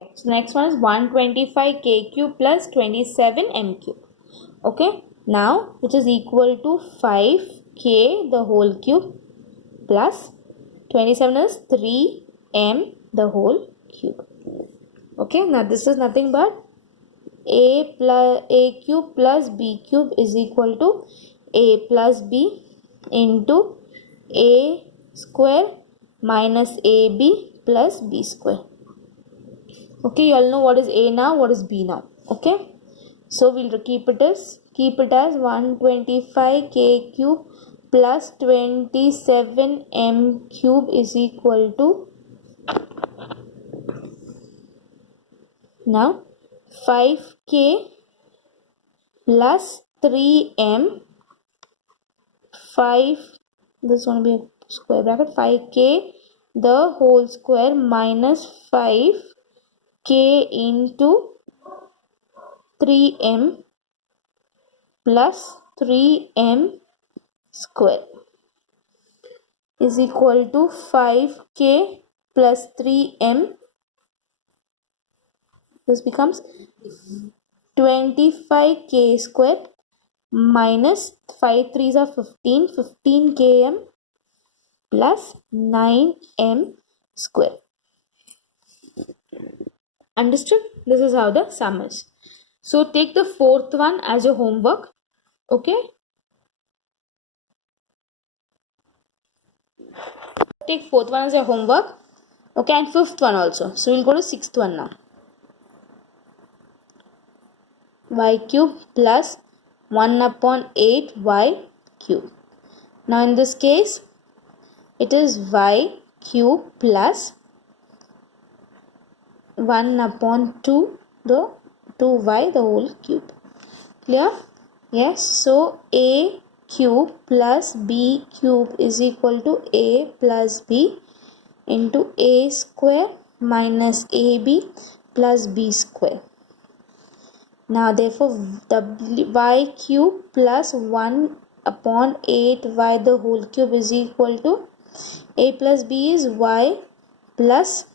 So next one is 125 k cube plus 27 m cube. Okay, now which is equal to 5k the whole cube plus 27 is 3m the whole cube. Okay, now this is nothing but a cube plus b cube is equal to a plus b into a square minus ab plus b square. Okay, you all know what is a now, what is b now. Okay, so we'll keep it as 125 k cube plus 27 m cube is equal to now 5k plus 3m 5, this is going to be a square bracket, 5k the whole square minus 5k into 3m plus 3m square is equal to 5k plus 3m. This becomes 25k square minus 5 3s are 15, 15km plus 9m square. Understood? This is how the sum is. So take the fourth one as your homework. Okay, take fourth one as your homework. Okay, and fifth one also. So we'll go to sixth one now. Y cube plus 1 upon 8y cube. Now in this case it is y cube plus 1 upon 2 the 2y the whole cube. Clear? Yes. So a cube plus b cube is equal to a plus b into a square minus ab plus b square. Now therefore the y cube plus 1 upon 8y the whole cube is equal to a plus b is y plus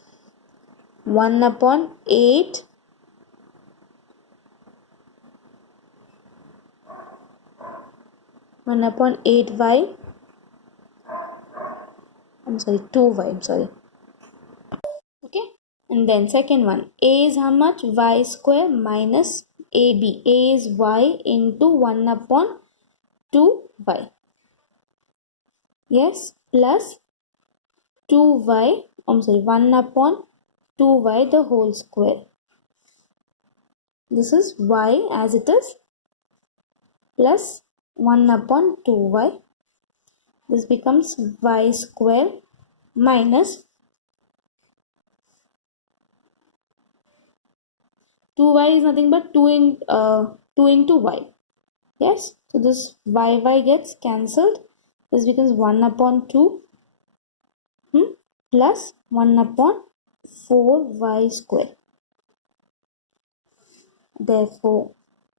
1 upon 8 1 upon 8y, I'm sorry, 2y, I'm sorry. Okay, and then second one, a is how much? Y square minus ab. A is y into 1 upon 2y. Yes, plus 2y, I'm sorry, 1 upon 2y the whole square. This is y as it is plus 1 upon 2y. This becomes y square minus 2y is nothing but 2 into y. Yes, so this y gets cancelled. This becomes 1 upon 2 plus 1 upon 4y square. Therefore,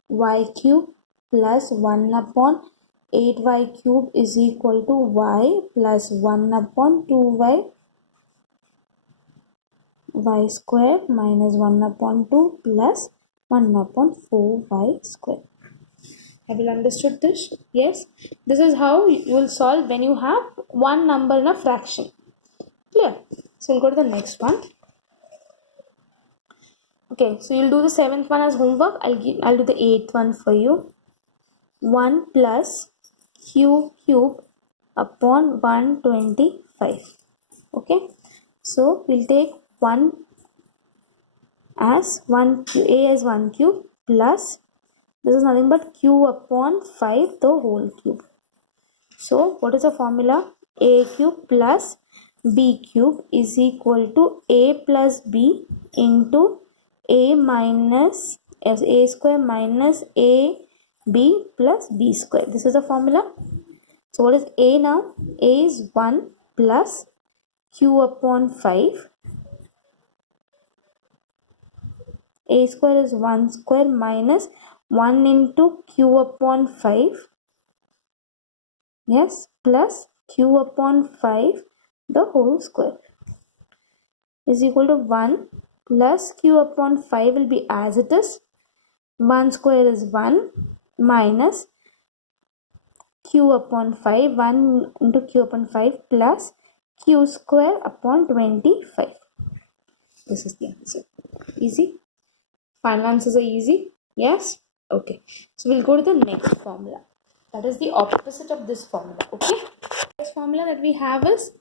y cube plus 1 upon 8y cube is equal to y plus 1 upon 2y y square minus 1 upon 2 plus 1 upon 4y square. Have you understood this? Yes. This is how you will solve when you have one number in a fraction. Clear? So we'll go to the next one. Okay, so you'll do the seventh one as homework. I'll do the eighth one for you. 1 plus q cube upon 125. Okay, so we'll take 1 as 1 a as 1 cube plus this is nothing but q upon 5 the whole cube. So what is the formula? A cube plus b cube is equal to a plus b into a minus a square minus a b plus b square. This is the formula. So what is a now? A is 1 plus q upon 5. A square is 1 square minus 1 into q upon 5. Yes, plus q upon 5 the whole square is equal to 1 plus q upon 5 will be as it is. 1 square is 1 minus q upon 5, 1 into q upon 5 plus q square upon 25. This is the answer. Easy? Final answers are easy? Yes? Okay. So we'll go to the next formula. That is the opposite of this formula. Okay? Next formula that we have is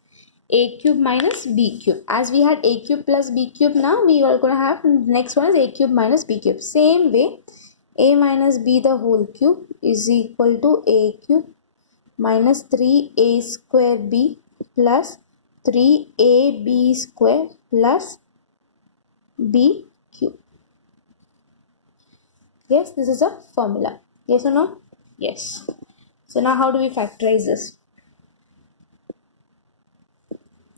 a cube minus b cube. As we had a cube plus b cube, now we are going to have next one is a cube minus b cube. Same way, a minus b the whole cube is equal to a cube minus 3a square b plus 3ab square plus b cube. Yes, this is a formula. Yes or no? Yes. So now how do we factorize this?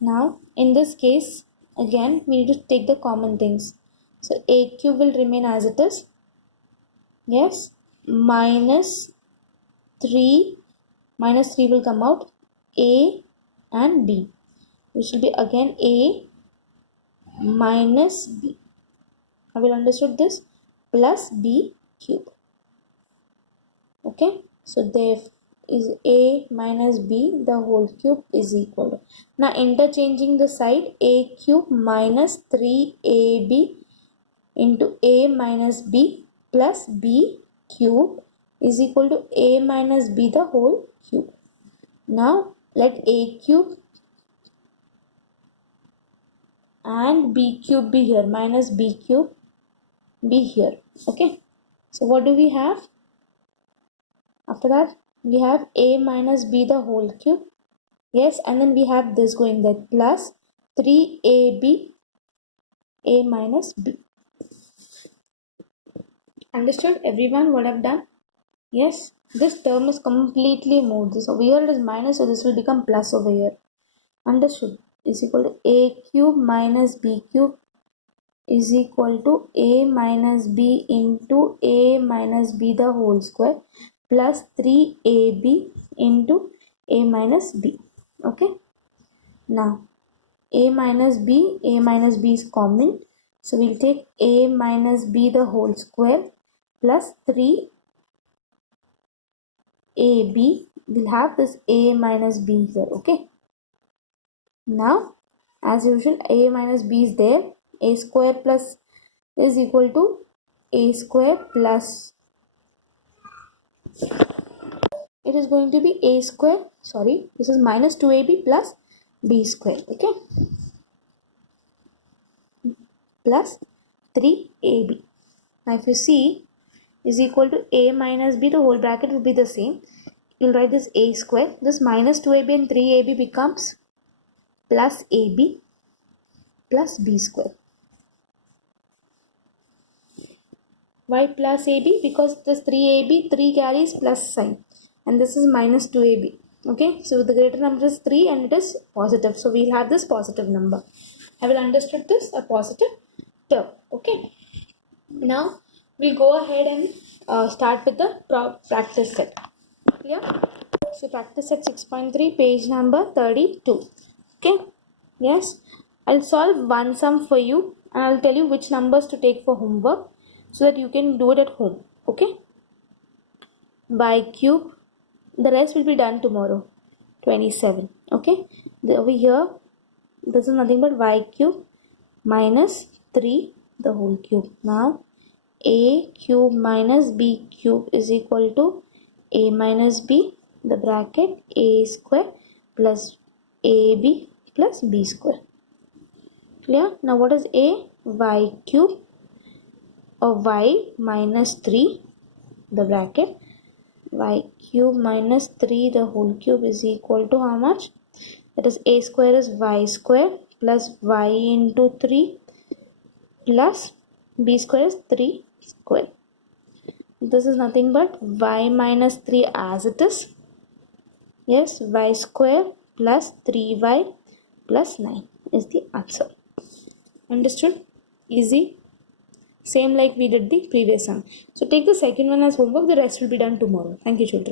Now in this case, again we need to take the common things. So a cube will remain as it is. Yes, minus 3 will come out. A and b, which will be again a minus b. Have you understood this? Plus b cube. Okay, so there is a minus b the whole cube is equal to, now interchanging the side, a cube minus 3ab into a minus b plus b cube is equal to a minus b the whole cube. Now let a cube and b cube be here, minus b cube be here. Okay, so what do we have? After that we have a minus b the whole cube. Yes, and then we have this going there, plus 3ab a minus b. Understood everyone what I've done? Yes, this term is completely moved. This over here it is minus, so this will become plus over here. Understood? Is equal to a cube minus b cube is equal to a minus b into a minus b the whole square plus 3ab into a minus b. Okay, now a minus b is common, so we'll take a minus b the whole square plus 3ab. We'll have this a minus b here. Okay, now as usual a minus b is there. A square plus is equal to a square plus, it is going to be a square, sorry, this is minus 2ab plus b square. Okay, plus 3ab. Now if you see is equal to a minus b, the whole bracket will be the same. You'll write this a square, this minus 2ab and 3ab becomes plus ab plus b square. Why plus ab? Because this 3ab, 3 carries plus sign and this is minus 2ab. Okay, so the greater number is 3 and it is positive, so we'll have this positive number. Have you understood this? A positive term. Okay, now we'll go ahead and start with the practice set. Clear? So practice set 6.3, page number 32. Okay, yes, I'll solve one sum for you and I'll tell you which numbers to take for homework so that you can do it at home. Okay, by cube, the rest will be done tomorrow. 27. Okay, over here this is nothing but y cube minus 3 the whole cube. Now a cube minus b cube is equal to a minus b, the bracket a square plus ab plus b square. Clear? Now what is a? Y cube or y minus 3, the bracket y cube minus 3 the whole cube is equal to how much? That is a square is y square plus y into 3 plus b square is 3 square. This is nothing but y minus 3 as it is. Yes, y square plus 3y plus 9 is the answer. Understood? Easy? Same like we did the previous sum. So take the second one as homework. The rest will be done tomorrow. Thank you, children.